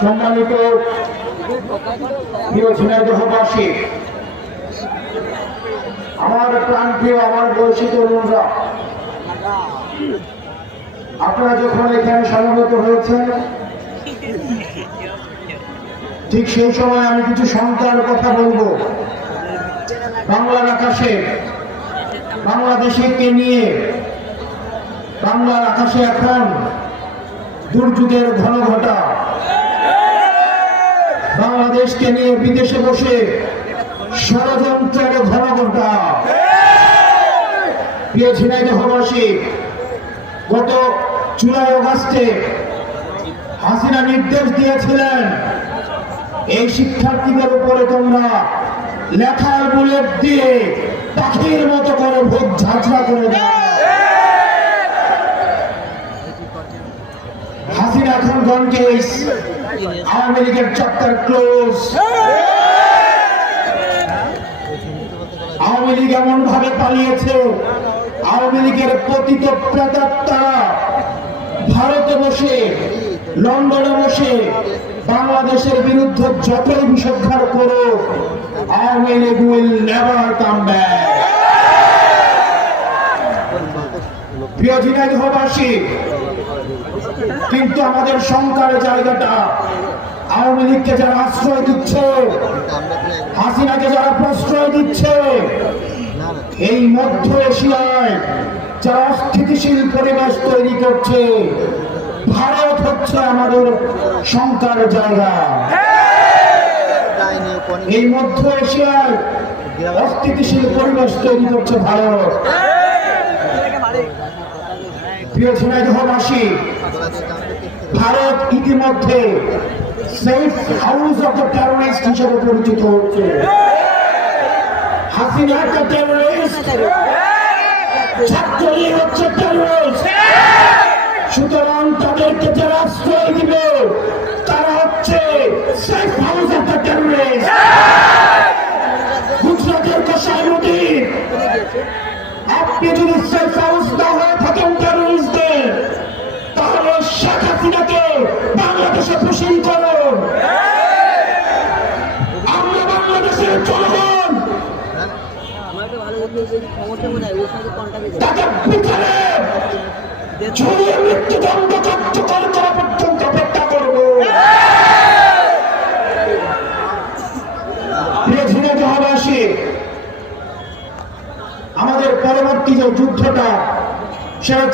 সম্মানিত প্রিয় ঝিনাইদহবাসী, আমার প্রাণপ্রিয়, আমার বয়সী তরুণরা, আপনারা যখন এখানে সমবেত হয়েছেন, ঠিক সেই সময় আমি কিছু সংখ্যার কথা বলবো। বাংলার আকাশে, বাংলাদেশকে নিয়ে বাংলার আকাশে এখন দুর্যোগের ঘনঘটা। বাংলাদেশকে নিয়ে বিদেশে বসে ষড়যন্ত্রের ঘনঘটা। প্রিয় ঝিনাইদহবাসী, গত জুলাই আগস্টে হাসিনা নির্দেশ দিয়েছিলেন, এই শিক্ষার্থীদের উপরে তোমরা লেখার বুলেট দিয়ে পাখির মতো করে ভোট ঝাঁঝরা করে দাও। হাসিনা এখন গন কেস, আওয়ামী লীগের চ্যাপ্টার ক্লোজ। আওয়ামী লীগ এমন ভাবে পালিয়েছে, আওয়ামী লীগের পতিত প্রেতাত্মারা ভারতে বসে, লন্ডনে বসে বাংলাদেশের বিরুদ্ধে যতই বিষোদ্গার করো, Awami League will never come back. প্রিয় ঝিনাইদহবাসী, কিন্তু আমাদের শঙ্কার জায়গাটা, আওয়ামী লীগকে যারা আশ্রয় দিচ্ছে, হাসিনাকে যারা প্রশ্রয় দিচ্ছে, এই মধ্য এশিয়ায় যারা অস্থিতিশীল পরিবেশ তৈরি করছে, ভারত হচ্ছে আমাদের শঙ্কার জায়গা। এই মধ্য এশিয়ায় অস্থিতিশীল পরিবেশ তৈরি করছে ভারত। প্রিয় ঝিনাইদহবাসী, ভারত ইতিমধ্যে safe house of the terrorist হিসেবে পরিচিত হচ্ছে। হাসিনা একটা টেররিস্ট, ছাত্রলীগ হচ্ছে টেররিস্ট। সুতরাং তাদেরকে যারা আশ্রয় দিবে, তারা হচ্ছে safe house of the terrorist. গুজরাটের কসাইউদ্দিন, আপনি যদি সেফ হাউস না হয়ে থাকেন টেররিস্টদের, তাহলে শেখ হাসিনাকে বাংলাদেশে পুষিং করুন। আমরা বাংলাদেশের জনগণ তাকে বিচারে ঝুলিয়ে মৃত্যুদণ্ড কার্যকর করা পর্যন্ত অপেক্ষা করব। প্রিয় ঝিনাইদহবাসী, আমাদের পরবর্তী যে যুদ্ধটা, সেটা